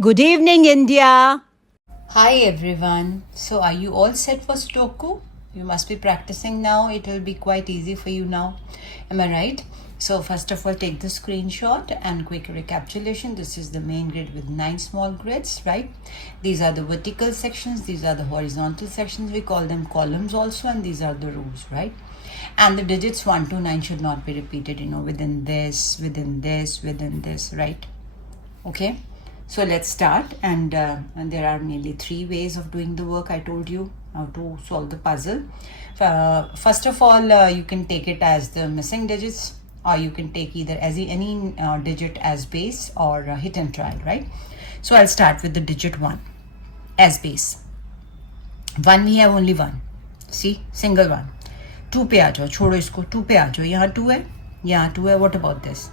Good evening, India. Hi everyone. So are you all set for Sudoku? You must be practicing now. It will be quite easy for you now. Am I right? So first of all, take the screenshot and quick recapitulation. This is the main grid with 9 small grids, right? These are the vertical sections. These are the horizontal sections. We call them columns also, and these are the rows, right? And the digits 1 to 9 should not be repeated, within this, right? Okay. So let's start, and there are mainly 3 ways of doing the work. I told you how to solve the puzzle. First of all, you can take it as the missing digits, or you can take either as any digit as base, or hit and try, right? So I'll start with the digit 1 as base. 1 we have only 1. See, single 1. 2 पे आ जाओ, छोड़ो इसको, 2 पे आ जाओ. यहाँ 2 है, यहाँ 2 है. What about this?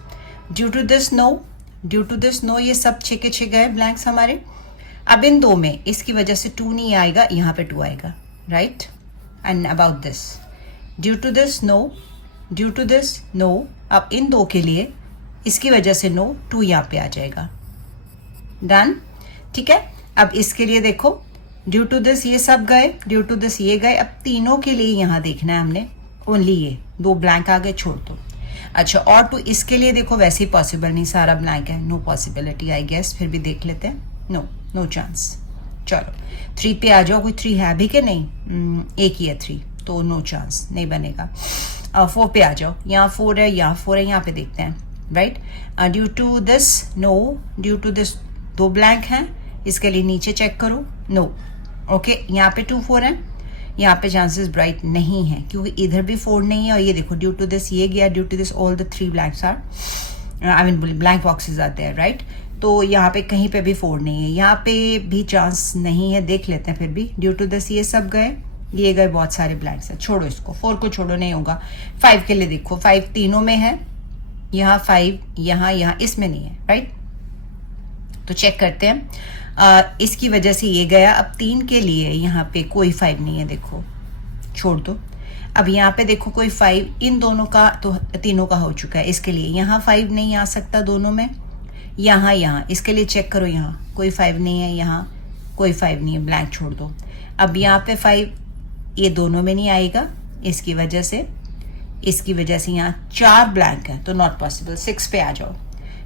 Due to this, no, ये सब छः के छः गए ब्लैंक्स हमारे. अब इन 2 में इसकी वजह से 2 नहीं आएगा, यहाँ पे 2 आएगा, right? And about this, due to this no, अब इन 2 के लिए इसकी वजह से नो, 2 यहाँ पे आ जाएगा. डन, ठीक है. अब इसके लिए देखो, ड्यू टू दिस ये सब गए, ड्यू टू दिस ये गए. अब तीनों के लिए यहाँ देखना है हमने, ओनली ये 2 ब्लैंक आ गए, छोड़ दो. अच्छा, और टू इसके लिए देखो, वैसे ही पॉसिबल नहीं, सारा ब्लैंक है, नो पॉसिबिलिटी आई गेस. फिर भी देख लेते हैं. No chance. चलो 3 पे आ जाओ. कोई 3 है अभी के नहीं? एक ही है 3, तो नो चांस, नहीं बनेगा. 4 पे आ जाओ. यहाँ 4 है, यहाँ 4 है, यहाँ पे देखते हैं, right? Due to this no, due to this 2 blank हैं, इसके लिए नीचे चेक करो, नो. ओके, यहाँ पे 2 4 है, यहाँ पे चांसेस ब्राइट नहीं है क्योंकि इधर भी 4 नहीं है. और ये देखो, ड्यू टू दिस ये गया, due to this all the 3 blanks are, I mean blank boxes आते हैं, राइट? तो यहाँ पे कहीं पे भी 4 नहीं है, यहाँ पे भी चांस नहीं है. देख लेते हैं फिर भी. ड्यू टू दिस ये सब गए, ये गए, बहुत सारे ब्लैंक्स हैं, छोड़ो इसको. 4 को छोड़ो, नहीं होगा. 5 के लिए देखो, 5 तीनों में है, यहाँ 5, यहाँ इसमें नहीं है, राइट? तो चेक करते हैं. इसकी वजह से ये गया. अब 3 के लिए यहाँ पे कोई 5 नहीं है, देखो, छोड़ दो. अब यहाँ पे देखो, कोई 5 इन दोनों का, तो तीनों का हो चुका है. इसके लिए यहाँ 5 नहीं आ सकता दोनों में, यहाँ इसके लिए चेक करो, यहाँ कोई 5 नहीं है, यहाँ कोई 5 नहीं है, ब्लैंक छोड़ दो. अब यहाँ पे 5 ये दोनों में नहीं आएगा, इसकी वजह से यहाँ 4 ब्लैंक है, तो नॉट पॉसिबल. 6 पे आ जाओ.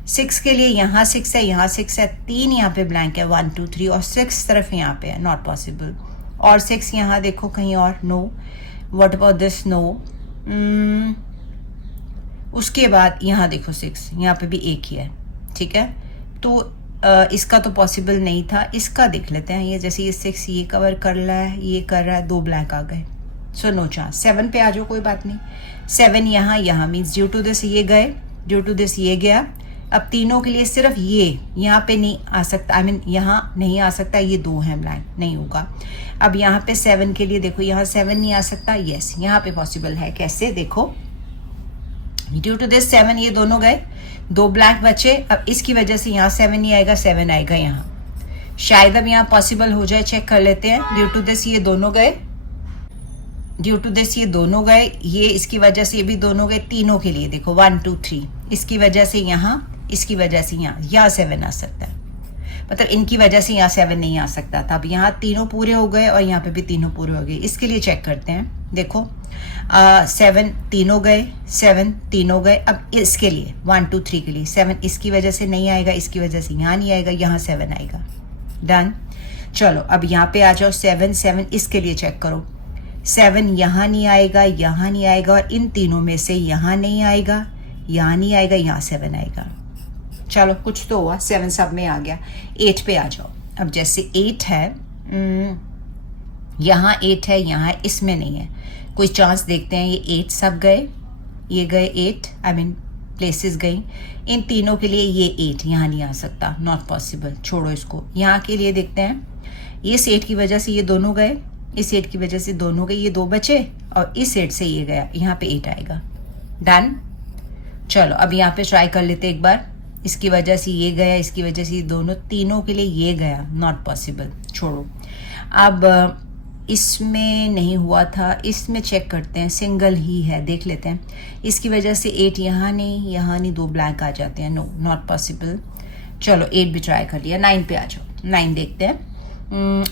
6 के लिए यहाँ 6 है, यहाँ 6 है, 3 यहाँ पे ब्लैंक है, 1 2 3, और 6 तरफ यहाँ पे है, नॉट पॉसिबल. और 6 यहाँ देखो कहीं और, no. What about this, no. उसके बाद यहाँ देखो 6, यहाँ पे भी एक ही है, ठीक है? तो इसका तो पॉसिबल नहीं था. इसका देख लेते हैं. ये जैसे ये 6 ये कवर कर रहा है, ये कर रहा है, 2 ब्लैंक आ गए, सो नो चांस. 7 पे आ जाओ, कोई बात नहीं. 7 यहाँ मीन्स ड्यू टू दिस ये गए, ड्यू टू दिस ये गया. अब तीनों के लिए सिर्फ ये यहाँ पे नहीं आ सकता, आई मीन यहाँ नहीं आ सकता, ये 2 हैं ब्लैंक, नहीं होगा. अब यहाँ पे 7 के लिए देखो, यहाँ 7 नहीं आ सकता, यस यहाँ पे पॉसिबल है. कैसे? देखो, ड्यू टू दिस 7 ये दोनों गए, 2 ब्लैंक बचे. अब इसकी वजह से यहाँ 7 नहीं आएगा, 7 आएगा यहाँ. शायद अब यहाँ पॉसिबल हो जाए, चेक कर लेते हैं. ड्यू टू दिस ये दोनों गए, ड्यू टू दिस ये दोनों गए, ये इसकी वजह से ये भी दोनों गए. तीनों के लिए देखो, 1 2 3, इसकी वजह से यहाँ, इसकी वजह से यहाँ 7 आ सकता है. मतलब इनकी वजह से यहाँ 7 नहीं आ सकता था. अब यहाँ तीनों पूरे हो गए, और यहाँ पे भी तीनों पूरे हो गए. इसके लिए चेक करते हैं. देखो 7 तीनों गए, 7 तीनों गए. अब इसके लिए 1 2 3 के लिए 7 इसकी वजह से नहीं आएगा, इसकी वजह से यहाँ नहीं आएगा, यहाँ 7 आएगा. डन. चलो अब यहाँ पे आ जाओ. 7 इसके लिए चेक करो. 7 यहाँ नहीं आएगा, यहाँ नहीं आएगा, और इन तीनों में से यहाँ नहीं आएगा, यहाँ नहीं आएगा, यहाँ 7 आएगा. चलो कुछ तो हुआ, 7 सब में आ गया. 8 पे आ जाओ. अब जैसे 8 है, यहाँ 8 है, यहाँ इसमें नहीं है, कोई चांस देखते हैं. ये 8 सब गए, ये गए 8, आई मीन प्लेसेस गई. इन तीनों के लिए ये 8 यहाँ नहीं आ सकता, नॉट पॉसिबल, छोड़ो इसको. यहाँ के लिए देखते हैं. ये 8 की वजह से ये दोनों गए, इस 8 की वजह से दोनों गए, ये 2 बचे, और इस 8 से ये गया, यहाँ पे 8 आएगा. डन. चलो अब यहाँ पे ट्राई कर लेते एक बार. इसकी वजह से ये गया, इसकी वजह से दोनों, तीनों के लिए ये गया, नॉट पॉसिबल, छोड़ो. अब इसमें नहीं हुआ था, इसमें चेक करते हैं. सिंगल ही है, देख लेते हैं. इसकी वजह से 8 यहाँ नहीं, 2 ब्लैंक आ जाते हैं, नो, नॉट पॉसिबल. चलो 8 भी ट्राई कर लिया, 9 पे आ जाओ, 9 देखते हैं।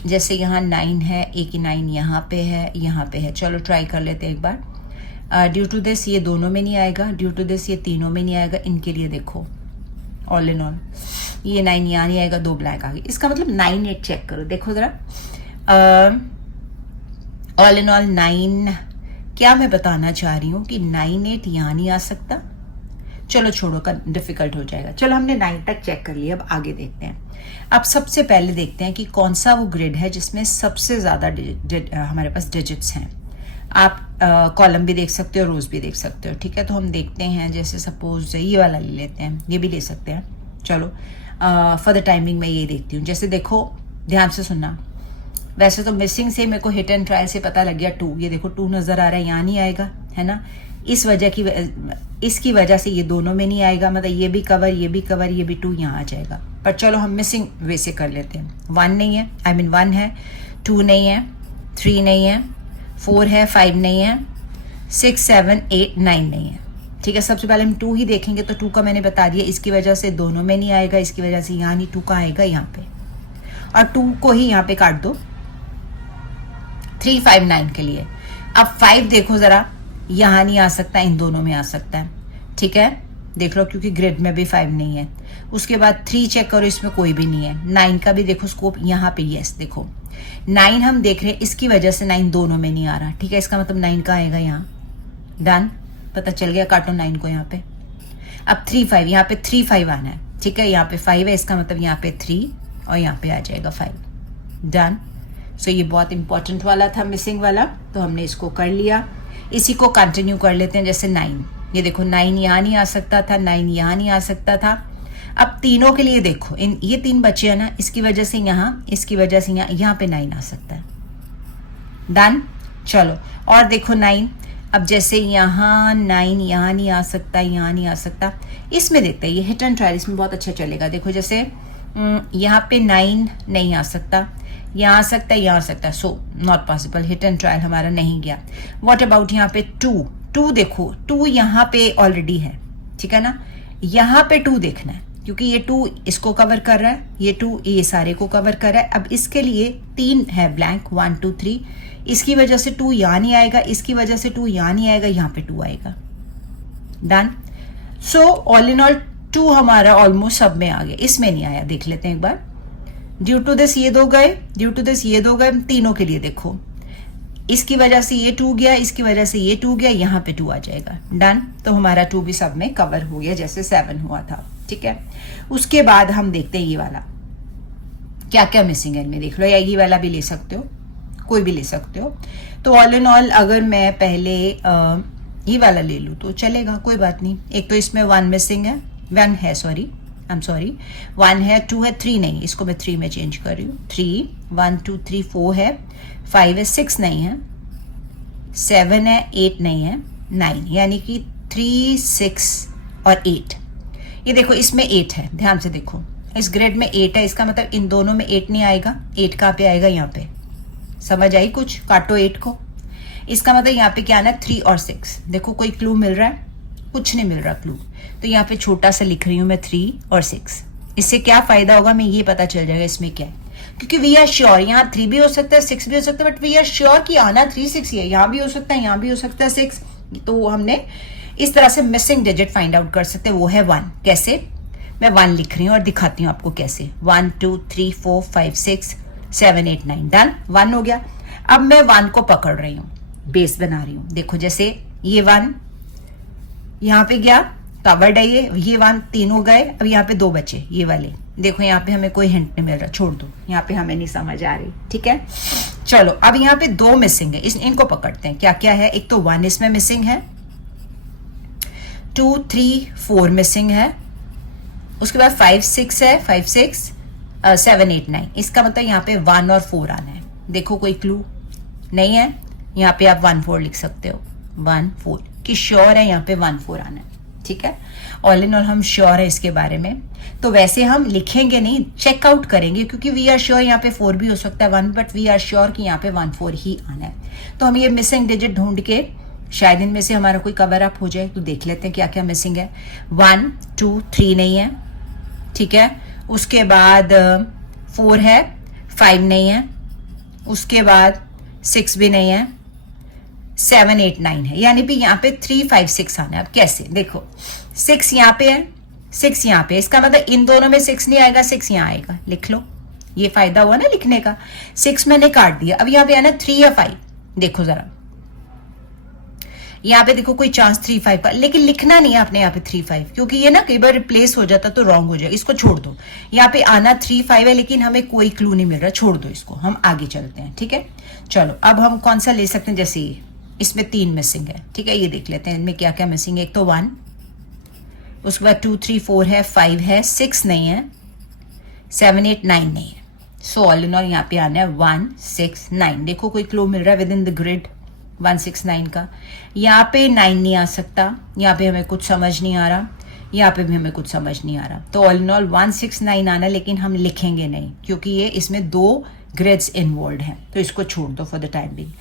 जैसे यहाँ 9 है, एक ही 9 यहाँ पे है, यहाँ पे है। चलो ट्राई कर लेते हैं एक बार। ड्यू टू दिस ये दोनों में नहीं आएगा, ड्यू टू दिस ये तीनों में नहीं आएगा। इनके लिए देखो ऑल इन ऑल ये 9 यहाँ नहीं आएगा, 2 ब्लैंक आ गए। इसका मतलब 9 8 चेक करो, देखो ज़रा। ऑल इन ऑल 9, क्या मैं बताना चाह रही हूँ कि 9 8 यहाँ नहीं आ सकता। चलो छोड़ो, का डिफिकल्ट हो जाएगा। चलो हमने 9 तक चेक कर लिया, अब आगे देखते हैं। अब सबसे पहले देखते हैं कि कौन सा वो ग्रिड है जिसमें सबसे ज़्यादा हमारे पास डिजिट्स हैं। आप कॉलम भी देख सकते हो, रोज भी देख सकते हो, ठीक है। तो हम देखते हैं, जैसे सपोज ये वाला ले लेते हैं, ये भी ले सकते हैं। चलो फॉर द टाइमिंग मैं ये देखती हूँ। जैसे देखो, ध्यान से सुनना। वैसे तो मिसिंग से मेरे को हिट एंड ट्रायल से पता लग गया 2, ये देखो 2 नज़र आ रहा है, यहाँ नहीं आएगा, है ना। इसकी वजह से ये दोनों में नहीं आएगा, मतलब ये भी कवर, ये भी कवर, ये भी 2 यहाँ आ जाएगा। पर चलो हम मिसिंग वे से कर लेते हैं। 1 नहीं है, आई मीन 1 है, 2 नहीं है, 3 नहीं है, 4 है, 5 नहीं है, 6 7 8 9 नहीं है, ठीक है। सबसे पहले हम 2 ही देखेंगे, तो 2 का मैंने बता दिया, इसकी वजह से दोनों में नहीं आएगा, इसकी वजह से यहाँ नहीं, 2 का आएगा यहाँ पे, और 2 को ही यहाँ पे काट दो 3 5 9 के लिए। अब 5 देखो ज़रा, यहाँ नहीं आ सकता, इन दोनों में आ सकता है, ठीक है, देख लो, क्योंकि ग्रिड में भी 5 नहीं है। उसके बाद 3 चेक करो, इसमें कोई भी नहीं है। 9 का भी देखो स्कोप यहाँ पे, यस देखो 9 हम देख रहे हैं, इसकी वजह से 9 दोनों में नहीं आ रहा, ठीक है। इसका मतलब 9 का आएगा यहाँ, डन, पता चल गया, काटो 9 को यहाँ पे। अब 3 5, यहाँ पे 3 5 आना है, ठीक है। यहाँ पे 5 है, इसका मतलब यहाँ पे 3 और यहाँ पे आ जाएगा 5, डन। सो ये बहुत इंपॉर्टेंट वाला था, मिसिंग वाला, तो हमने इसको कर लिया। इसी को कंटिन्यू कर लेते हैं। जैसे 9, ये देखो 9 यहाँ नहीं आ सकता था, 9 यहाँ नहीं आ सकता था। अब तीनों के लिए देखो, ये 3 बचे हैं ना, इसकी वजह से यहाँ, इसकी वजह से यहाँ पे 9 आ सकता है, डन। चलो और देखो 9, अब जैसे यहाँ 9 यहाँ नहीं आ सकता, यहाँ नहीं आ सकता, इसमें देखते हैं, ये हिट एंड ट्रायल इसमें बहुत अच्छा चलेगा। देखो जैसे यहाँ पे 9 नहीं आ सकता, यहाँ आ सकता है, यहाँ आ सकता है, so not possible, hit and trial हमारा नहीं गया। व्हाट अबाउट यहाँ पे 2 देखो, 2 यहाँ पे ऑलरेडी है, ठीक है ना। यहाँ पे 2 देखना है, क्योंकि ये 2 इसको कवर कर रहा है, ये 2 ये सारे को कवर कर रहा है। अब इसके लिए 3 है ब्लैंक, 1 2 3, इसकी वजह से 2 यहाँ नहीं आएगा, इसकी वजह से 2 यहाँ नहीं आएगा, यहाँ पे 2 आएगा, done. So all in all 2 हमारा ऑलमोस्ट सब में आ गया, इसमें नहीं आया। देख लेते हैं एक बार। ड्यू टू दिस ये 2 गए, ड्यू टू दिस ये 2 गए, तीनों के लिए देखो, इसकी वजह से ये 2 गया, इसकी वजह से ये 2 गया, यहाँ पे 2 आ जाएगा, डन। तो हमारा 2 भी सब में कवर हो गया, जैसे 7 हुआ था, ठीक है। उसके बाद हम देखते हैं ये वाला क्या क्या मिसिंग है इनमें, देख लो, या ये वाला भी ले सकते हो, कोई भी ले सकते हो। तो ऑल इन ऑल अगर मैं पहले ये वाला ले लूँ तो चलेगा, कोई बात नहीं। एक तो इसमें 1 मिसिंग है, 1 है, सॉरी, आई एम सॉरी, 1 है, 2 है, 3 नहीं, इसको मैं 3 में चेंज कर रही हूँ। 3 1 2 3 4 है, 5 है, 6 नहीं है, 7 है, 8 नहीं है, 9, यानी कि 3 6 और 8। ये देखो इसमें 8 है, ध्यान से देखो, इस ग्रेड में 8 है, इसका मतलब इन दोनों में 8 नहीं आएगा। 8 कहाँ पे आएगा, यहाँ पे, समझ आई कुछ, काटो 8 को। इसका मतलब यहाँ पे क्या आना है, 3 और 6। देखो कोई क्लू मिल रहा है, कुछ नहीं मिल रहा क्लू, तो यहाँ पे छोटा सा लिख रही हूँ मैं 3 और 6। इससे क्या फायदा होगा, मैं ये पता चल जाएगा इसमें क्या है, क्योंकि वी आर श्योर यहाँ 3 भी हो सकता है, 6 भी हो सकता है, बट वी आर श्योर कि आना 3 6 ही है। यहाँ भी हो सकता है, यहाँ भी हो सकता है 6, तो हमने इस तरह से मिसिंग डिजिट फाइंड आउट कर सकते हैं, वो है 1। कैसे, मैं 1 लिख रही हूँ और दिखाती हूँ आपको कैसे। 1 2 3 4 5 6 7 8 9, डन, 1 हो गया। अब मैं 1 को पकड़ रही हूँ, बेस बना रही हूँ। देखो जैसे ये 1 यहाँ पे गया, कवर्ड है ये 1, तीनों गए। अब यहाँ पे 2 बचे, ये वाले देखो, यहाँ पे हमें कोई हिंट नहीं मिल रहा, छोड़ दो, यहाँ पे हमें नहीं समझ आ रही, ठीक है। चलो अब यहाँ पे 2 मिसिंग है, इनको पकड़ते हैं। क्या क्या है, एक तो 1 इसमें मिसिंग है, 2 3 4 मिसिंग है, उसके बाद 5 6 है, 5 6 7 8 9। इसका मतलब यहाँ पे 1 और 4 आना है। देखो कोई क्लू नहीं है, यहाँ पे आप 1 4 लिख सकते हो, 1 4 कि श्योर है यहाँ पे 1 4 आना है, ठीक है। ऑल इन ऑल हम श्योर है इसके बारे में, तो वैसे हम लिखेंगे नहीं, चेकआउट करेंगे, क्योंकि वी आर श्योर यहाँ पे 4 भी हो सकता है 1, बट वी आर श्योर कि यहाँ पे 1 4 ही आना है। तो हम ये मिसिंग डिजिट ढूंढ के शायद इनमें से हमारा कोई कवर अप हो जाए, तो देख लेते हैं क्या क्या मिसिंग है। 1 2 3 नहीं है, ठीक है, उसके बाद 4 है, 5 नहीं है, उसके बाद 6 भी नहीं है, 7 8 9 है, यानी कि यहाँ पे 3 5 6 आना है। अब कैसे देखो, 6 यहाँ पे है, 6 यहाँ पे, इसका मतलब इन दोनों में 6 नहीं आएगा, 6 यहाँ आएगा, लिख लो, ये फायदा हुआ ना लिखने का। 6 मैंने काट दिया। अब यहाँ पे आना 3 या 5, देखो जरा यहाँ पे देखो कोई चांस 3 5 का, लेकिन लिखना नहीं है आपने यहाँ पे 3 5, क्योंकि ये ना कई बार रिप्लेस हो जाता तो रॉन्ग हो जाए, इसको छोड़ दो। यहाँ पे आना 3 5 है, लेकिन हमें कोई क्लू नहीं मिल रहा, छोड़ दो इसको, हम आगे चलते हैं। ठीक है, चलो अब हम कौन सा ले सकते हैं, जैसे ये, इसमें 3 मिसिंग है। ठीक है, ये देख लेते हैं इनमें क्या क्या मिसिंग है। एक तो 1, उसके बाद 2 3 4 है, 5 है, 6 नहीं है, 7 8 9 नहीं है। सो ऑल इन ऑल यहाँ पे आना है 1 6 9। देखो कोई क्लू मिल रहा है विद इन द ग्रिड 1 6 9 का। यहाँ पे 9 नहीं आ सकता, यहाँ पे हमें कुछ समझ नहीं आ रहा, यहाँ पे भी हमें कुछ समझ नहीं आ रहा। तो ऑल इन ऑल 1 6 9 आना, लेकिन हम लिखेंगे नहीं क्योंकि ये इसमें 2 ग्रिड्स इन्वॉल्व हैं, तो इसको छोड़ दो फॉर द टाइम बिंग।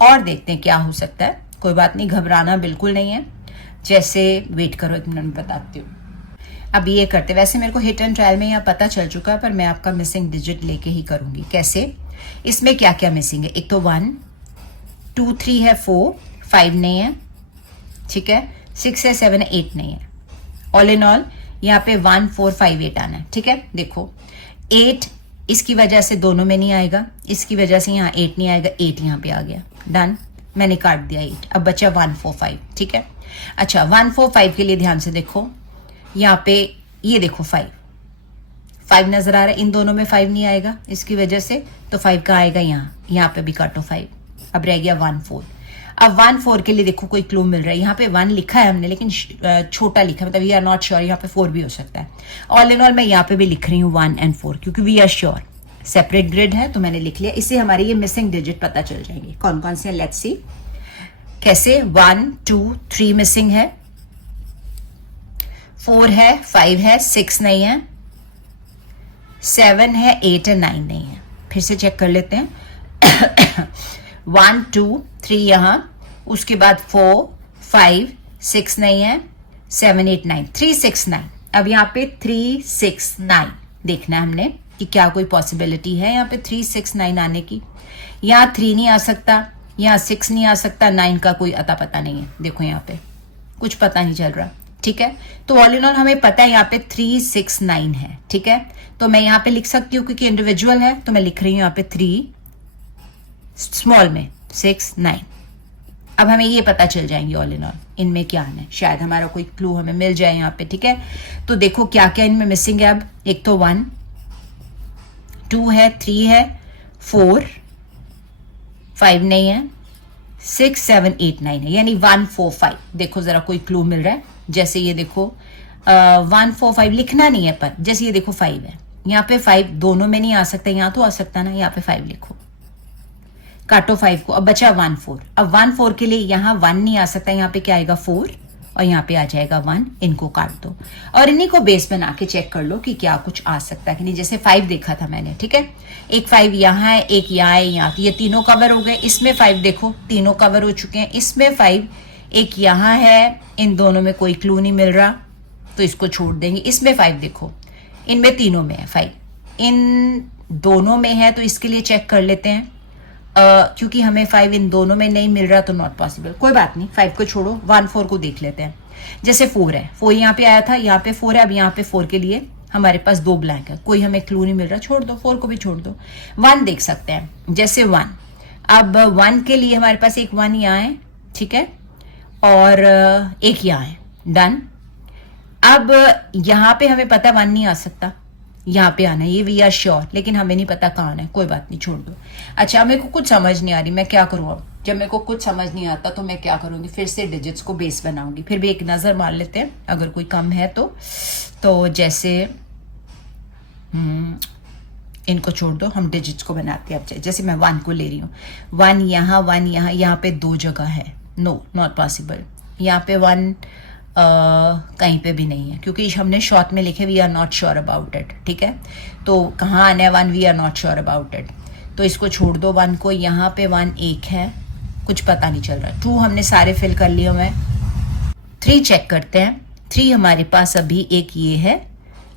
और देखते हैं क्या हो सकता है। कोई बात नहीं, घबराना बिल्कुल नहीं है। जैसे वेट करो, एक मिनट बताती हूँ। अब ये करते, वैसे मेरे को हिट एंड ट्रायल में यहाँ पता चल चुका है, पर मैं आपका मिसिंग डिजिट लेके ही करूंगी। कैसे, इसमें क्या क्या मिसिंग है। एक तो 1 2 3 है, 4 5 नहीं है, ठीक है, 6 है, 7 है, 8 नहीं है। ऑल इन ऑल यहाँ पे 1 4 5 8 आना है। ठीक है, देखो 8 इसकी वजह से दोनों में नहीं आएगा, इसकी वजह से यहाँ 8 नहीं आएगा, 8 यहाँ पे आ गया, डन, मैंने काट दिया 8। अब बचा 1 4 5। ठीक है, अच्छा 1 4 5 के लिए ध्यान से देखो, यहाँ पे ये देखो 5 नजर आ रहा है, इन दोनों में 5 नहीं आएगा, इसकी वजह से तो 5 का आएगा यहाँ पे भी काटो 5। अब रह गया 1 4। अब 1 4 के लिए देखो कोई क्लू मिल रहा है। यहाँ पे 1 लिखा है हमने, लेकिन छोटा लिखा है, मतलब वी आर नॉट श्योर, यहाँ पे 4 भी हो सकता है। ऑल इन ऑल मैं यहाँ पे भी लिख रही हूँ 1 and 4, क्योंकि we are sure. Separate grid है तो मैंने लिख लिया, इससे हमारे ये मिसिंग डिजिट पता चल जाएंगे कौन कौन से। लेट्स सी कैसे। 1 2 3 मिसिंग है, 4 है, 5 है, 6 नहीं है, 7 है, 8 है, 9 नहीं है। फिर से चेक कर लेते हैं। 1 2 3 यहाँ, उसके बाद 4 5 6 नहीं है, 7 8 9, 3 6 9। अब यहाँ पे 3 6 9 देखना है हमने कि क्या कोई पॉसिबिलिटी है यहाँ पे 3 6 9 आने की। यहाँ 3 नहीं आ सकता, यहाँ 6 नहीं आ सकता, 9 का कोई अता पता नहीं है। देखो यहाँ पे कुछ पता नहीं चल रहा। ठीक है, तो ऑल इन ऑल हमें पता है यहाँ पे 3 6 9 है। ठीक है, तो मैं यहाँ पे लिख सकती हूँ क्योंकि इंडिविजुअल है, तो मैं लिख रही हूँ यहाँ पे 3 स्मॉल में 6 9। अब हमें ये पता चल जाएंगे ऑल इन ऑल इनमें क्या आना है, शायद हमारा कोई क्लू हमें मिल जाए यहाँ पे। ठीक है, तो देखो क्या क्या इनमें मिसिंग है। अब एक तो 1 2 है, 3 है, 4 5 नहीं है, 6 7 8 9 है, यानी 1 4 5। देखो जरा कोई क्लू मिल रहा है। जैसे ये देखो 1 4 5 लिखना नहीं है, पर जैसे ये देखो 5 है, यहाँ पे 5 दोनों में नहीं आ सकता, यहाँ तो आ सकता ना, यहाँ पे 5 लिखो, काटो 5 को। अब बचा 1 4। अब 1 4 के लिए यहाँ 1 नहीं आ सकता, यहाँ पे क्या आएगा 4, और यहाँ पे आ जाएगा 1। इनको काट दो और इन्हीं को बेस बना के चेक कर लो कि क्या कुछ आ सकता है कि नहीं। जैसे 5 देखा था मैंने, ठीक है, एक 5 यहाँ है, एक यहाँ है, यहाँ, ये तीनों कवर हो गए। इसमें 5 देखो तीनों कवर हो चुके हैं। इसमें 5 एक यहाँ है, इन दोनों में कोई क्लू नहीं मिल रहा, तो इसको छोड़ देंगे। इसमें 5 देखो, इनमें तीनों में है 5, इन दोनों में है, तो इसके लिए चेक कर लेते हैं। क्योंकि हमें 5 इन दोनों में नहीं मिल रहा तो नॉट पॉसिबल। कोई बात नहीं, 5 को छोड़ो, 1 4 को देख लेते हैं। जैसे 4 है, 4 यहाँ पे आया था, यहाँ पे 4 है, अब यहाँ पे 4 के लिए हमारे पास 2 ब्लैंक है, कोई हमें क्लू नहीं मिल रहा, छोड़ दो, 4 को भी छोड़ दो। 1 देख सकते हैं, जैसे 1, अब 1 के लिए हमारे पास एक 1 यहाँ है, ठीक है, और एक यहाँ है, डन। अब यहाँ पे हमें पता 1 नहीं आ सकता, यहाँ पे आना है, ये वी आर श्योर, लेकिन हमें नहीं पता कहाँ आना है। कोई बात नहीं, छोड़ दो। अच्छा, मेरे को कुछ समझ नहीं आ रही, मैं क्या करूँ अब। जब मेरे को कुछ समझ नहीं आता तो मैं क्या करूँगी, फिर से डिजिट्स को बेस बनाऊंगी। फिर भी एक नज़र मार लेते हैं, अगर कोई कम है तो जैसे इनको छोड़ दो, हम डिजिट्स को बनाते हैं। अब जैसे मैं 1 को ले रही हूँ, 1 यहाँ, 1 यहाँ, यहाँ पे 2 जगह है, नो नॉट पॉसिबल। यहाँ पे 1 कहीं पे भी नहीं है, क्योंकि हमने शॉर्ट में लिखे we are not sure about it. ठीक है, तो कहाँ आना है 1, we are not sure about it, तो इसको छोड़ दो 1 को। यहाँ पे 1 एक है, कुछ पता नहीं चल रहा। 2 हमने सारे फिल कर लिए हुए। 3 चेक करते हैं, 3 हमारे पास अभी एक ये है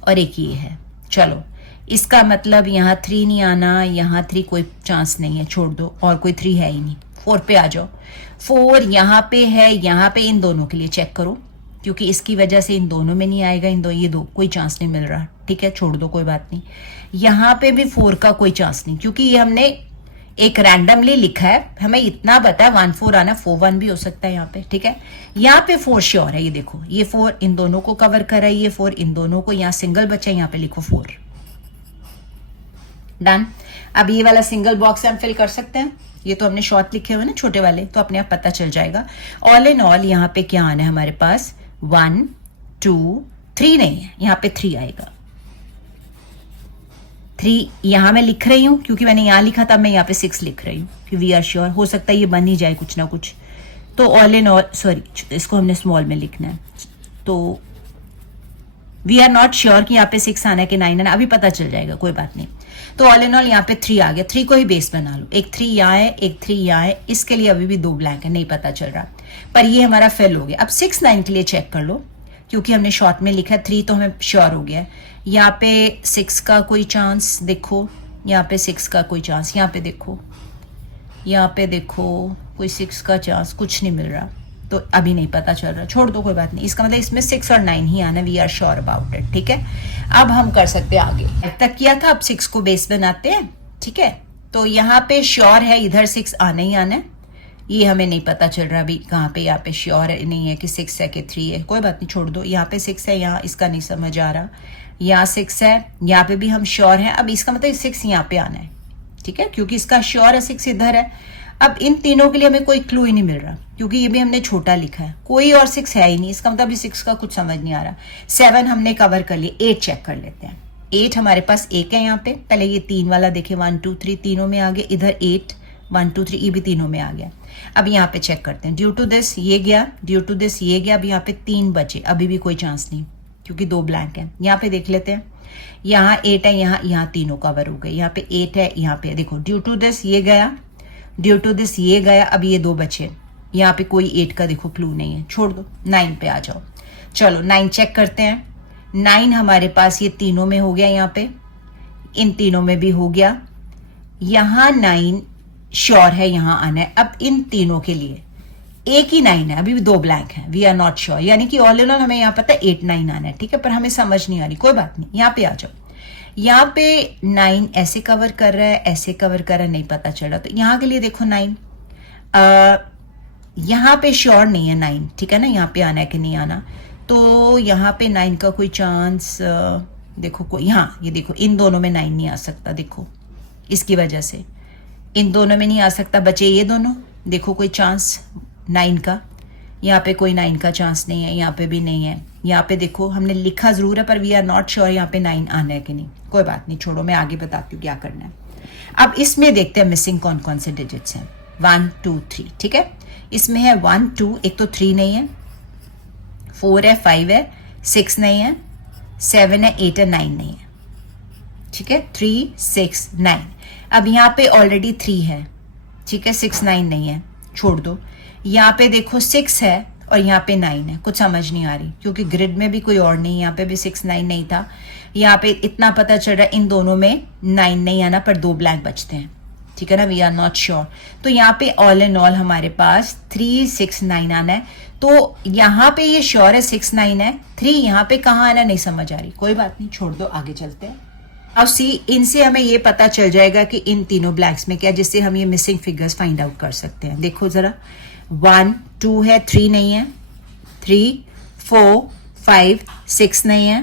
और एक ये है। चलो इसका मतलब यहाँ 3 नहीं आना, यहाँ 3 कोई चांस नहीं है, छोड़ दो, और कोई 3 है ही नहीं। 4 पे आ जाओ। 4 यहाँ पे है, यहाँ पे इन दोनों के लिए चेक करो, क्योंकि इसकी वजह से इन दोनों में नहीं आएगा, ये दो कोई चांस नहीं मिल रहा, ठीक है, छोड़ दो, कोई बात नहीं। यहाँ पे भी 4 का कोई चांस नहीं, क्योंकि ये हमने एक रैंडमली लिखा है, हमें इतना पता है 1 4 आना, 4 1 भी हो सकता है यहाँ पे, ठीक है। यहाँ पे 4 श्योर है, ये देखो, ये 4 इन दोनों को कवर कर रहा है, ये 4 इन दोनों को, यहाँ सिंगल बचा है, यहाँ पे लिखो 4। डन। अब ये वाला सिंगल बॉक्स हम फिल कर सकते हैं, ये तो हमने शॉर्ट लिखे हुए ना छोटे वाले, तो अपने आप पता चल जाएगा। ऑल इन ऑल यहाँ पे क्या आना है हमारे पास, 1 2 3 नहीं है, यहाँ पे 3 आएगा। 3 यहां मैं लिख रही हूं क्योंकि मैंने यहां लिखा था, मैं यहाँ पे 6 लिख रही हूँ कि वी आर श्योर, हो सकता है ये बन ही जाए कुछ ना कुछ। तो ऑल इन ऑल, सॉरी इसको हमने स्मॉल में लिखना है, तो वी आर नॉट श्योर कि यहाँ पे 6 आना है कि 9 आना, अभी पता चल जाएगा, कोई बात नहीं। तो ऑल इन ऑल यहाँ पे 3 आ गया, 3 को ही बेस बना लो, एक 3 यहाँ है, एक 3 यहाँ है, इसके लिए अभी भी 2 ब्लैंक है, नहीं पता चल रहा, पर ये हमारा फेल हो गया। अब 6 9 के लिए चेक कर लो, क्योंकि हमने शॉर्ट में लिखा 3 तो हमें श्योर हो गया। यहाँ पे 6 का कोई चांस देखो, यहाँ पे 6 का कोई चांस, यहाँ पे देखो, यहाँ पे देखो, कोई 6 का चांस कुछ नहीं मिल रहा, तो अभी नहीं पता चल रहा, छोड़ दो, कोई बात नहीं। इसका मतलब इसमें 6 और 9 ही आना, we are sure about it, ठीक है। अब हम कर सकते हैं आगे, अब तक किया था, अब 6 को बेस बनाते हैं, ठीक है। तो यहाँ पे श्योर है, इधर 6 आना ही आना है, ये हमें नहीं पता चल रहा अभी कहाँ पे, यहाँ पे श्योर नहीं है कि 6 है कि 3 है, कोई बात नहीं, छोड़ दो। यहाँ पे 6 है, यहाँ इसका नहीं समझ आ रहा, यहाँ 6 है, यहाँ पे भी हम श्योर हैं, अब इसका मतलब 6 यहाँ पे आना है, ठीक है, क्योंकि इसका श्योर है 6 इधर है। अब इन तीनों के लिए हमें कोई क्लू ही नहीं मिल रहा, क्योंकि ये भी हमने छोटा लिखा है, कोई और 6 है ही नहीं, इसका मतलब अभी 6 का कुछ समझ नहीं आ रहा। 7 हमने कवर कर लिया, 8 चेक कर लेते हैं। 8 हमारे पास एक है यहाँ पे, पहले ये 3 वाला देखे, 1 2 3 तीनों में आ गया, इधर 8 1 2 3 ये भी तीनों में आ गया। अब यहाँ पे चेक करते हैं, ड्यू टू दिस ये गया, ड्यू टू दिस ये गया, अब यहाँ पे 3 बचे, अभी भी कोई चांस नहीं, क्योंकि 2 ब्लैंक है। यहाँ पे देख लेते हैं, यहाँ 8 है, यहाँ तीनों कवर हो गए, यहाँ पे 8 है, यहाँ पे देखो, ड्यू टू दिस ये गया, ड्यू टू दिस ये गया, अब ये 2 बचे, यहाँ पे कोई 8 का देखो क्लू नहीं है, छोड़ दो। 9 पे आ जाओ, चलो 9 चेक करते हैं। 9 हमारे पास ये तीनों में हो गया, यहाँ पे इन तीनों में भी हो गया, यहाँ 9 श्योर है, यहाँ आना है। अब इन तीनों के लिए एक ही 9 है, अभी भी 2 ब्लैंक है, वी आर नॉट श्योर, यानी कि ऑल इन ऑल हमें यहाँ पता है 8 9 आना है, ठीक है, पर हमें समझ नहीं आ रही, कोई बात नहीं। यहाँ पे आ जाओ, यहाँ पे 9 ऐसे कवर कर रहा है, ऐसे कवर कर रहा है, नहीं पता चल रहा, तो यहाँ के लिए देखो 9 यहाँ पे श्योर नहीं है 9, ठीक है ना, यहाँ पे आना है कि नहीं आना, तो यहाँ पे 9 का कोई चांस देखो कोई, हाँ ये देखो, इन दोनों में 9 नहीं आ सकता, देखो इसकी वजह से इन दोनों में नहीं आ सकता, बचे ये दोनों, देखो कोई चांस 9 का, यहाँ पे कोई 9 का चांस नहीं है, यहाँ पे भी नहीं है, यहाँ पे देखो हमने लिखा जरूर है, पर वी आर नॉट श्योर यहाँ पे 9 आना है कि नहीं, कोई बात नहीं, छोड़ो, मैं आगे बताती हूँ क्या करना है। अब इसमें देखते हैं मिसिंग कौन कौन से डिजिट्स हैं, 1 2 3, ठीक है, इसमें है 1 2, एक तो 3 नहीं है, 4 है, 5 है, 6 नहीं है, 7 है, 8 है, 9 नहीं है, ठीक है, 3 6 9। अब यहाँ पे ऑलरेडी 3 है, ठीक है, 6 9 नहीं है, छोड़ दो। यहाँ पे देखो 6 है और यहाँ पे 9 है, कुछ समझ नहीं आ रही, क्योंकि ग्रिड में भी कोई और नहीं, यहाँ पे भी 6 9 नहीं था, यहाँ पे इतना पता चल रहा है इन दोनों में 9 नहीं आना, पर 2 ब्लैंक बचते हैं, ठीक है ना, वी आर नॉट श्योर। तो यहाँ पे ऑल इन ऑल हमारे पास 3 6 9 आना है, तो यहाँ पे ये श्योर है 6 9 है, 3 यहाँ पे कहाँ आना नहीं समझ आ रही, कोई बात नहीं, छोड़ दो, आगे चलते हैं। अब सी इनसे हमें ये पता चल जाएगा कि इन तीनों ब्लैंक्स में क्या, जिससे हम ये मिसिंग फिगर्स फाइंड आउट कर सकते हैं। देखो जरा, 1 2 है, 3 नहीं है, 3 4 5 6 नहीं है,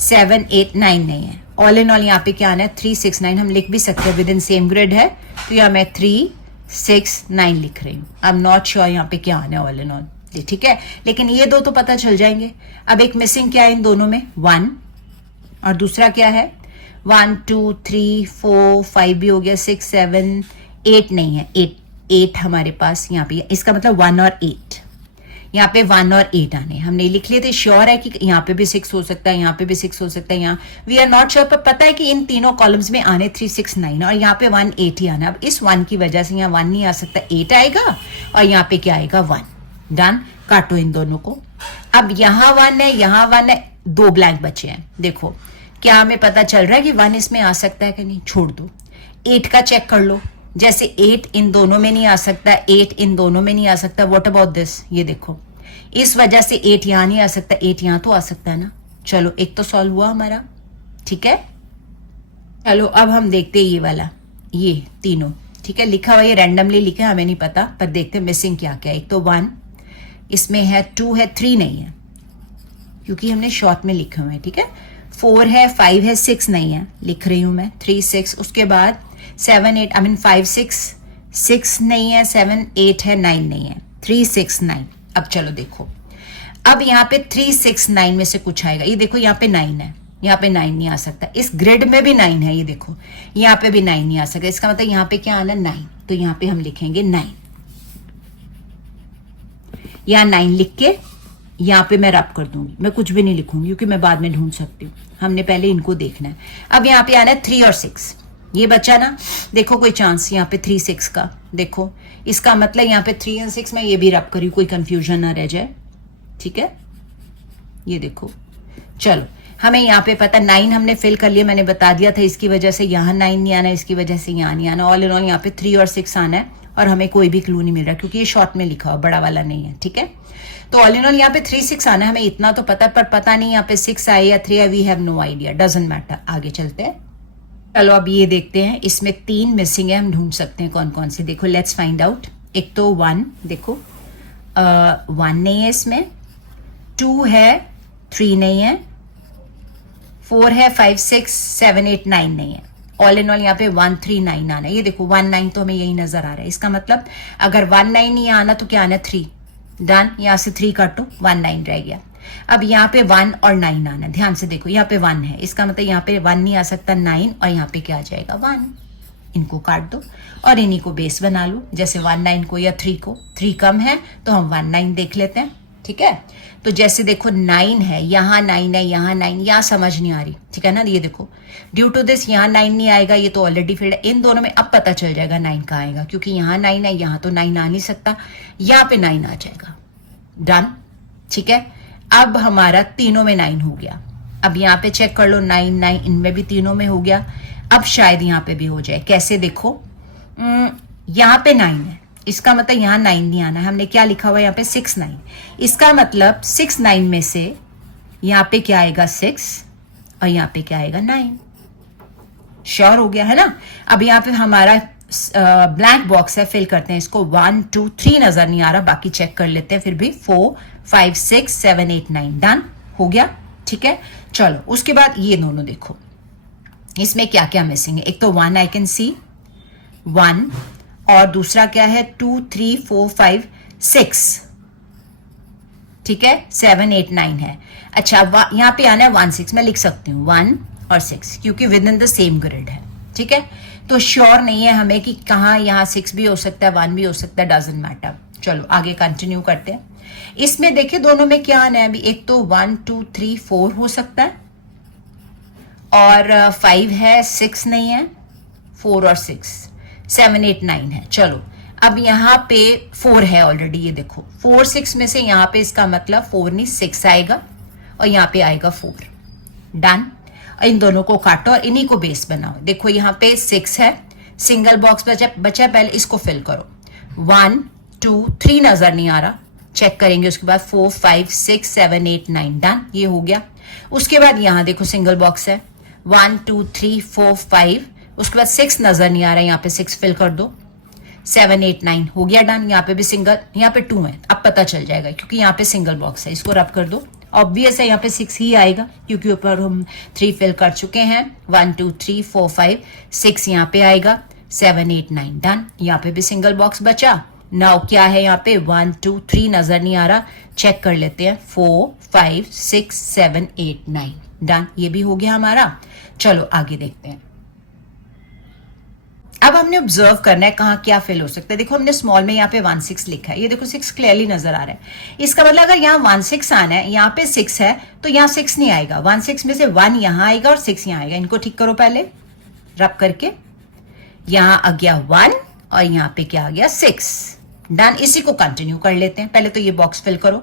7 8 9 नहीं है। ऑल इन ऑल यहाँ पे क्या आना है, 3 6 9, हम लिख भी सकते हैं, विद इन सेम ग्रिड है, तो यहाँ मैं 3 6 9 लिख रही हूँ। आई एम नॉट श्योर यहाँ पे क्या आना है ऑल इन ऑल, ठीक है, लेकिन ये दो तो पता चल जाएंगे। अब एक मिसिंग क्या है इन दोनों में, 1, और दूसरा क्या है, 1 2 3 4 5 भी हो गया, 6 7 8 नहीं है, 8 हमारे पास यहाँ पे, इसका मतलब 1 और 8, यहाँ पे 1 और 8 आने, हमने लिख लिए थे। श्योर है कि यहाँ पे भी 6 हो सकता है, यहाँ पे भी 6 हो सकता है, यहाँ वी आर नॉट श्योर, पर पता है कि इन तीनों कॉलम्स में आने 3 6 9 और यहाँ पे 1 8 ही आना। अब इस 1 की वजह से यहाँ 1 नहीं आ सकता, 8 आएगा, और यहाँ पे क्या आएगा, 1। डन, काटो इन दोनों को। अब यहाँ 1 है, यहाँ 1 है, 2 ब्लैंक बचे हैं, देखो क्या हमें पता चल रहा है कि 1 इसमें आ सकता है कि नहीं? छोड़ दो। 8 का चेक कर लो, जैसे 8 इन दोनों में नहीं आ सकता, 8 इन दोनों में नहीं आ सकता, व्हाट अबाउट दिस? ये देखो, इस वजह से 8 यहां नहीं आ सकता, 8 यहां तो आ सकता है ना। चलो एक तो सॉल्व हुआ हमारा, ठीक है। चलो अब हम देखते हैं ये वाला, ये तीनों, ठीक है। लिखा हुआ ये रैंडमली लिखा है, हमें नहीं पता, पर देखते हैं मिसिंग क्या क्या है। एक तो 1 इसमें है, 2 है, 3 नहीं है क्योंकि हमने शॉर्ट में लिखे हुए हैं, ठीक है। 4 है, 5 है, 6 नहीं है, लिख रही हूं मैं 3 6। उसके बाद 7 8 5 6 नहीं है, 7 8 है, 9 नहीं है, 3 6 9। अब चलो देखो, अब यहाँ पे 3 6 9 में से कुछ आएगा। ये देखो यहाँ पे 9 है, यहाँ पे 9 नहीं आ सकता। इस ग्रिड में भी 9 है, ये देखो यहाँ पे भी 9 नहीं आ सकता। इसका मतलब यहाँ पे क्या आना? 9। तो यहाँ पे हम लिखेंगे 9। यहाँ 9 लिख के यहाँ पे मैं रब कर दूंगी, मैं कुछ भी नहीं लिखूंगी क्योंकि मैं बाद में ढूंढ सकती हूँ। हमने पहले इनको देखना है। अब यहाँ पे आना है 3 और 6, ये बचा ना। देखो कोई चांस यहाँ पे 3 6 का, देखो इसका मतलब यहाँ पे 3 और 6 में ये भी रब करी, कोई कंफ्यूजन ना रह जाए, ठीक है। ये देखो, चलो हमें यहाँ पे पता 9 हमने फिल कर लिया, मैंने बता दिया था। इसकी वजह से यहाँ 9 नहीं आना, इसकी वजह से यहाँ नहीं आना। ऑल इन ऑल यहाँ पे 3 और 6 आना है और हमें कोई भी क्लू नहीं मिल रहा क्योंकि ये शॉर्ट में लिखा हुआ, बड़ा वाला नहीं है, ठीक है। तो ऑल इन ऑल यहाँ पे 3 6 आना है, हमें इतना तो पता, पर पता नहीं यहाँ पे 6 आए या 3 आए, we have no idea, doesn't matter. आगे चलते हैं। चलो अब ये देखते हैं, इसमें 3 मिसिंग है, हम ढूंढ सकते हैं कौन कौन से। देखो लेट्स फाइंड आउट। एक तो 1, देखो 1 नहीं है इसमें, 2 है, 3 नहीं है, 4 है, 5 6 7 8 9 नहीं है। ऑल इन ऑल यहाँ पे 1 3 9 आना है। ये देखो 1 9 तो हमें यही नजर आ रहा है। इसका मतलब अगर 1 9 नहीं आना तो क्या आना? 3। डन, यहाँ से 3 काटो, 1 9 रह गया। अब यहाँ पे 1 और 9 आना, ध्यान से देखो यहाँ पे 1 है, इसका मतलब यहाँ पे 1 नहीं आ सकता, 9, और यहाँ पे क्या आ जाएगा? 1। इनको काट दो और इन्हीं को बेस बना लो, जैसे 1 9 को या 3 को। 3 कम है तो हम 1 9 देख लेते हैं, ठीक है। तो जैसे देखो 9 है, यहाँ 9 है, यहाँ 9, यहाँ समझ नहीं आ रही, ठीक है ना। ये देखो ड्यू टू दिस यहाँ 9 नहीं आएगा, ये तो ऑलरेडी फिल्ड है। इन दोनों में अब पता चल जाएगा 9 का आएगा, क्योंकि यहाँ 9 है, यहाँ तो 9 आ नहीं सकता, यहाँ पे 9 आ जाएगा। डन, ठीक है। अब हमारा तीनों में 9 हो गया। अब यहाँ पे चेक कर लो, 9 9 इनमें भी तीनों में हो गया। अब शायद यहाँ पे भी हो जाए। कैसे? देखो यहाँ पे 9 है, इसका मतलब यहाँ 9 नहीं आना। हमने क्या लिखा हुआ है यहाँ पे? 6 9। इसका मतलब 6 9 में से यहाँ पे क्या आएगा? 6, और यहाँ पे क्या आएगा? 9। श्योर हो गया है ना। अब यहाँ पे हमारा ब्लैंक बॉक्स है, फिल करते हैं इसको। 1 2 3 नजर नहीं आ रहा, बाकी चेक कर लेते हैं फिर भी। 4 5 6 7 8 9 डन हो गया, ठीक है। चलो उसके बाद ये दोनों देखो, इसमें क्या क्या मिसिंग है। एक तो 1 आई कैन सी 1, और दूसरा क्या है? 2 3 4 5 6, ठीक है। 7 8 9 है। अच्छा यहाँ पे आना है 1 6, मैं लिख सकती हूँ 1 और 6 क्योंकि with in the same grid है, ठीक है। तो श्योर नहीं है हमें कि कहाँ, यहाँ 6 भी हो सकता है, 1 भी हो सकता है, डजंट मैटर। चलो आगे कंटिन्यू करते हैं। इसमें देखिए दोनों में क्या आना है अभी। एक तो 1 2 3 4 हो सकता है, और 5 है, 6 नहीं है, 4 और 6 7 8 9 है। चलो अब यहाँ पे 4 है ऑलरेडी, ये देखो 4 6 में से यहाँ पे इसका मतलब 4 नहीं 6 आएगा, और यहाँ पे आएगा 4। डन। इन दोनों को काटो और इन्हीं को बेस बनाओ। देखो यहाँ पे 6 है, सिंगल बॉक्स बचा, पहले इसको फिल करो। 1 2 3 नजर नहीं आ रहा, चेक करेंगे। उसके बाद 4 5 6 7 8 9 डन, ये हो गया। उसके बाद यहाँ देखो सिंगल बॉक्स है, 1 2 3 4 5, उसके बाद 6 नजर नहीं आ रहा, यहाँ पे 6 फिल कर दो। 7 8 9 हो गया डन। यहाँ पे भी सिंगल, यहाँ पे 2 है, अब पता चल जाएगा क्योंकि यहाँ पे सिंगल बॉक्स है, इसको रब कर दो। ऑब्वियस है यहाँ पे 6 ही आएगा क्योंकि ऊपर हम 3 फिल कर चुके हैं। 1 2 3 4 5 6 यहाँ पे आएगा। 7 8 9 डन। यहाँ पे भी सिंगल बॉक्स बचा। नाउ क्या है यहाँ पे? 1 2 3 नजर नहीं आ रहा, चेक कर लेते हैं। 4 5 6 7 8 9 डन, ये भी हो गया हमारा। चलो आगे देखते हैं। अब हमने ऑब्जर्व करना है कहाँ क्या फिल हो सकता है। देखो हमने स्मॉल में यहाँ पे 1 6 लिखा है, ये देखो 6 क्लियरली नजर आ रहा है। इसका मतलब अगर यहाँ 1 6 आना है, यहाँ पे 6 है तो यहाँ 6 नहीं आएगा। 1 6 में से 1 यहाँ आएगा और 6 यहाँ आएगा। इनको ठीक करो पहले रब करके। यहाँ आ गया 1 और यहाँ पे क्या आ गया? 6 डन। इसी को कंटिन्यू कर लेते हैं। पहले तो ये बॉक्स फिल करो।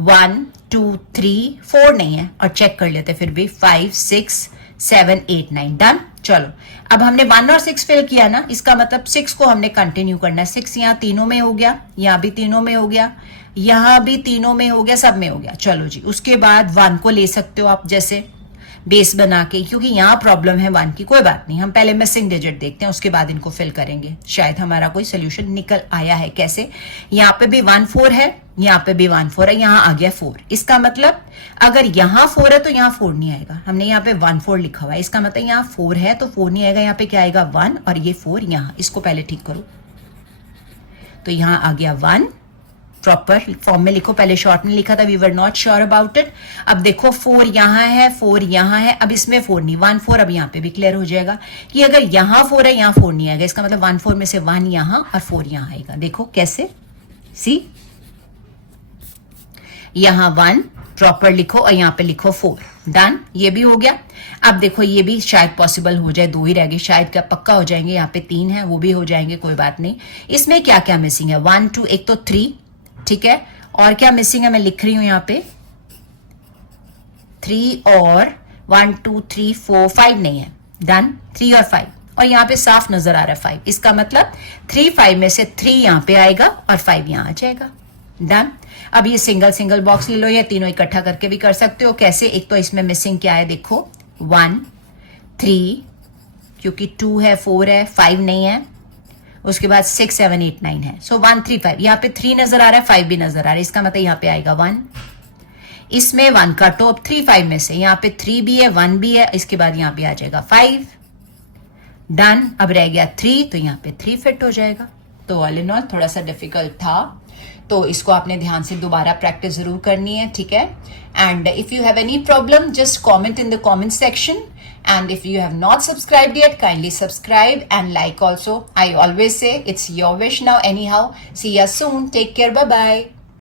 1 2 3 4 नहीं है और चेक कर लेते हैं फिर भी। 5 6 7, 8, 9 डन। चलो अब हमने 1 और 6 फिल किया ना, इसका मतलब 6 को हमने कंटिन्यू करना है। 6 यहाँ तीनों में हो गया, यहाँ भी तीनों में हो गया, यहाँ भी तीनों में हो गया, सब में हो गया। चलो जी, उसके बाद 1 को ले सकते हो आप जैसे बेस बना के, क्योंकि यहाँ प्रॉब्लम है 1 की, कोई बात नहीं, हम पहले मिसिंग डिजिट देखते हैं, उसके बाद इनको फिल करेंगे, शायद हमारा कोई सोल्यूशन निकल आया है। कैसे? यहाँ पे भी 1 4 है, यहाँ पे भी 1 4 है, यहाँ आ गया 4। इसका मतलब अगर यहाँ 4 है तो यहाँ 4 नहीं आएगा। हमने यहाँ पे 1 4 लिखा हुआ है, इसका मतलब यहाँ 4 है तो 4 नहीं आएगा। यहाँ पे क्या आएगा? 1, और ये 4 यहाँ, इसको पहले ठीक करो। तो यहाँ आ गया 1, प्रॉपर फॉर्म में लिखो, पहले शॉर्ट में लिखा था, we were not sure about it. अब देखो 4 यहाँ है, 4 यहाँ है, अब इसमें 4 नहीं, 1 4 अब यहाँ पे भी क्लियर हो जाएगा कि अगर यहाँ 4 है, यहाँ 4 नहीं आएगा। इसका मतलब 1 4 में से 1 यहाँ और 4 यहाँ आएगा। देखो कैसे, सी, यहाँ 1 प्रॉपर लिखो और यहाँ पे लिखो 4, डन, ये भी हो गया। अब देखो ये भी शायद पॉसिबल हो जाए, 2 ही रह गए, शायद क्या पक्का हो जाएंगे। यहाँ पे 3 है, वो भी हो जाएंगे, कोई बात नहीं। इसमें क्या क्या मिसिंग है? 1 2, एक तो 3, ठीक है, और क्या मिसिंग है मैं लिख रही हूं यहाँ पे 3 और 1 2 3 4 5 नहीं है, डन, 3 और 5, और यहाँ पे साफ नजर आ रहा है 5। इसका मतलब 3 5 में से 3 यहाँ पे आएगा और 5 यहाँ आ जाएगा, डन। अब ये सिंगल सिंगल बॉक्स ले लो, या तीनों इकट्ठा करके भी कर सकते हो। कैसे? एक तो इसमें मिसिंग क्या है देखो, 1 3, क्योंकि 2 है, 4 है, 5 नहीं है, उसके बाद 6 7 8 9 है, सो 1 3 5। यहाँ पे 3 नजर आ रहा है, 5 भी नजर आ रहा है, इसका मतलब यहाँ पे आएगा 1। इसमें 1 का टॉप 3 5 में से, यहाँ पे 3 भी है, 1 भी है, इसके बाद यहाँ पे आ जाएगा 5, डन। अब रह गया 3, तो यहाँ पे 3 फिट हो जाएगा। तो ऑल इन ऑल थोड़ा सा डिफिकल्ट था, तो इसको आपने ध्यान से दोबारा प्रैक्टिस जरूर करनी है, ठीक है। And if you have any problem just comment in the comment section. And if you have not subscribed yet, kindly subscribe and like also. I always say it's your wish now anyhow. See ya soon. Take care. Bye-bye.